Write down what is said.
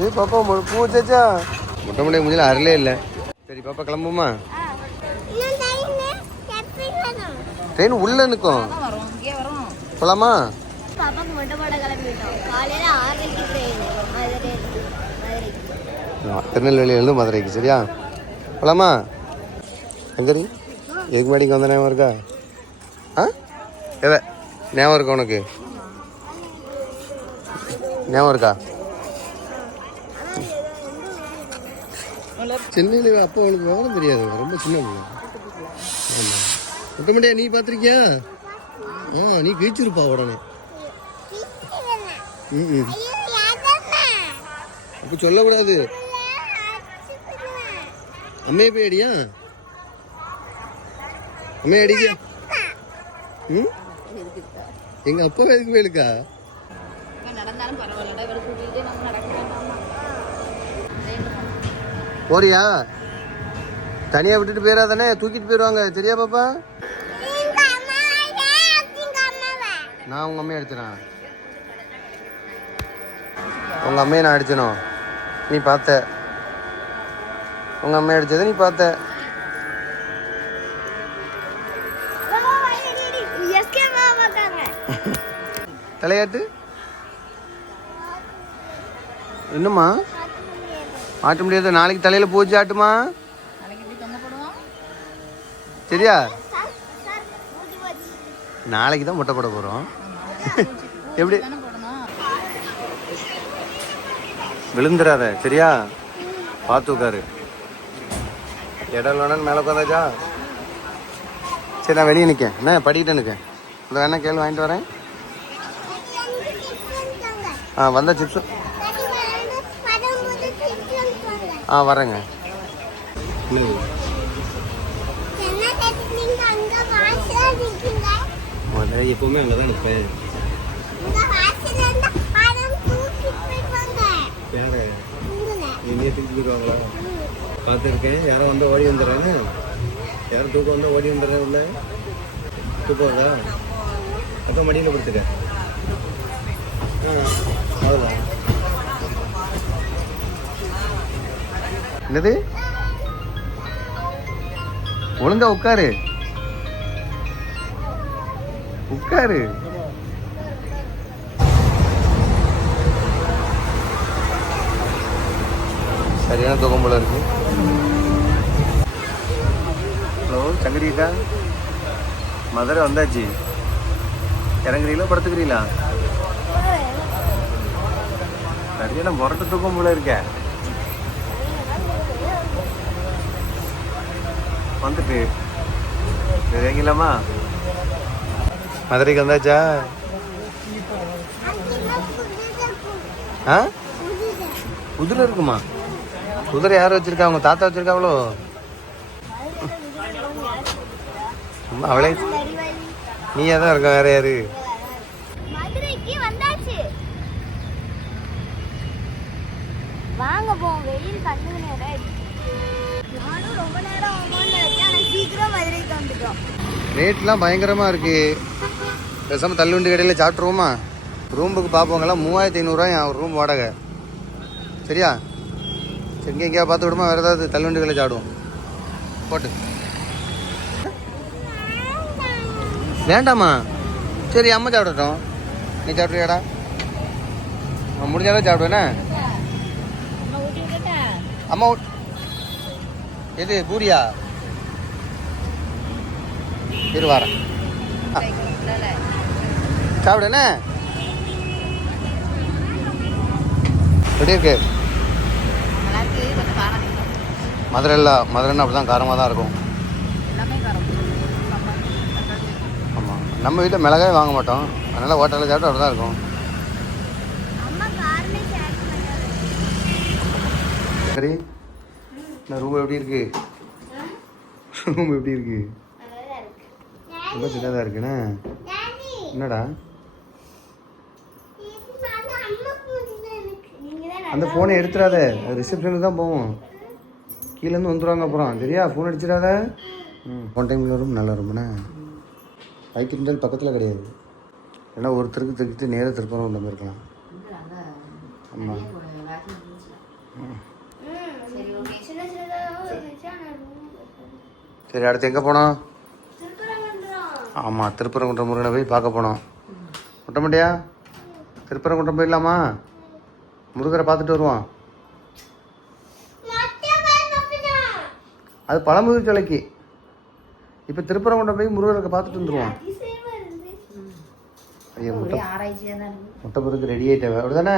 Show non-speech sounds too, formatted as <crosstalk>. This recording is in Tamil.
ஏய் பாப்பா மு- பூ முட்டை முட்டை முடியல அருளே இல்லை. சரி பாப்பா கிளம்புமா? ட்ரெயின் உள்ள நிற்கும். போலாமா? திருநெல்வேலியிலேருந்து மதுரைக்கு சரியா? போலாமா? எங்கரி எதுக்கு முன்னாடி இங்கே வந்த ஞாபகம் இருக்கா? ஆ? எதை? ஞாபகம் இருக்கா உனக்கு? ஞாபகம் இருக்கா? சென்னையில் அப்போ உனக்கு விவரம் தெரியாது. ரொம்ப சின்ன பிள்ளை. ஆமாம் முட்டமண்டியா நீ பார்த்துருக்கியா? ஆ நீ கிழிச்சிருப்பா உடனே. ம் ம் அப்போ சொல்லக்கூடாது. அம்மையை போய் அடியா? அம்மையை அடிக்க. ம்? எங்கள் அப்பா எதுக்கு போயிருக்கா போறியா? தனியா விட்டுட்டு போயிடாதானே தூக்கிட்டு போயிடுவாங்க சரியா பாப்பா? நான் உங்க அம்மையை அடிச்சேனா உங்க அம்மையை நான் அடிச்சனோ நீ பார்த்த. உங்க அம்மையை அடிச்சதை நீ பார்த்த. தலையாட்டு? <laughs> என்னம்மா? மாட்ட முடியாது நாளைக்கு தலையில பூச்சி ஆட்டுமா? சரியா? நாளைக்கு தான் முட்டை போட போறோம். எப்படி? விழுந்துடாத சரியா? பார்த்து உட்காரு. இடம் வேணான்னு மேலே உட்காந்தாச்சா சரி நான் வெளியே நிற்கேன் என்ன படிக்கிட்டே நிற்கேன் இந்த வேணா கேள்வி வாங்கிட்டு வரேன். ஆ வந்த சிப்ஸ் ஆ வரேங்க. முதல்ல எப்பவுமே அங்கே தான் நிற்பேன். யாரை? என்னையே தூக்கி போயிடுவாங்களா பார்த்துருக்கேன். யாரும் வந்து ஓடி வந்துடுறேன்னு யாரும் தூக்கம் வந்து ஓடி வந்துடுறேன் உள்ள. தூக்கம் வருதா? அப்போ மடியில் கொடுத்துக்க. அவ்வளோதான் என்னது? ஒழுங்கா உட்காரு. உட்காரு. சரியான தூக்கம் போல இருக்கு. ஹலோ சங்கரிக்கா. மதுரை வந்தாச்சு. இறங்குறீங்களா படுத்துக்கிறீங்களா? சரியான முரட்டு தூக்கம் போல இருக்கேன் வந்துட்டு இறங்கிலாமா மதுரைக்கு வந்தாச்சா? ஆ? குதிரை இருக்குமா? குதிரை யார் வச்சிருக்கா? அவங்க தாத்தா வச்சிருக்காங்களோ அவளே. நீயா தான் இருக்க வேற யாரு? மதுரைக்கு வந்தாச்சு. வாங்க போவோம் வெயில் கண்ணுக்கு நேரம் நானும் ரொம்ப நேரம் ஆகும்னு நினைச்சேன் ஆனால் சீக்கிரம் மதுரைக்கு வந்துட்டோம். ரேட்லாம் பயங்கரமா இருக்கு. பேசாம தள்ளுவண்டி கடையில் சாப்பிட்ருவோமா ரூமுக்கு பார்ப்பவங்கலாம் மூவாயிரத்தி ஐநூறுரூவா ஒரு ரூம் வாடகை. சரியா? சரி இங்கே எங்கேயா பார்த்து விடுமா? வேறு ஏதாவது தள்ளுவண்டி கடையில் சாப்பிடுவோம். போட்டு. வேண்டாமா சரி அம்மா சாப்பிடட்டும். நீ சாப்பிட்றியாடா? நான் முடிஞ்ச அளவு சாப்பிடுவேனே நம்ம ஊட்டி விட்டுட்டா? அம்மா எது பூரியா? இரு சாப்பிடு என்ன? எப்படி இருக்கு? நல்லா மதுரையில் மதுரைன்னா அப்படி தான் காரமாக தான் இருக்கும். ஆமாம் நம்ம வீட்டில் மிளகாய் வாங்க மாட்டோம். அதனால் ஹோட்டலில் சாப்பிட்டு அப்படி தான் இருக்கும். சரி. இந்த ரூம் எப்படி இருக்கு? ரூம் எப்படி இருக்கு? ரொம்ப சின்னதாக இருக்குண்ணே என்னடா? அந்த ஃபோனை எடுத்துடாத. அது ரிசப்ஷனுக்கு தான் போவோம் கீழேருந்து வந்துடுவாங்க அப்புறம். சரியா? ஃபோன் அடிச்சிடாத. ம் டைமில் ரூம் நல்லா இருக்கும்ண்ணே பைக் இருந்தால் பக்கத்தில் கிடையாது. ஏன்னா ஒருத்தருக்கு திருக்கிட்டு நேராக திருப்பரம் கொண்டு வந்திருக்கலாம் ஆமாம் ம் சின்ன சின்னதாக இருந்துச்சு ஆனால் சரி அடுத்து எங்கே போனோம்? திருப்பரங்குன்றம். ஆமாம் திருப்பரங்குன்றம் முருகனை போய் பார்க்க போனோம். முட்டமண்டியா? திருப்பரங்குன்றம் போயிடலாமா? முருகரை பார்த்துட்டு வருவோம். அது பழமுதிர் சிலைக்கு. இப்போ திருப்பரங்குன்றம் போய் முருகரை பார்த்துட்டு வந்துடுவோம் ஐயா முட்டை முட்டை பொருக்கு ரெடி ஆகிட்டேன் அப்படி தானே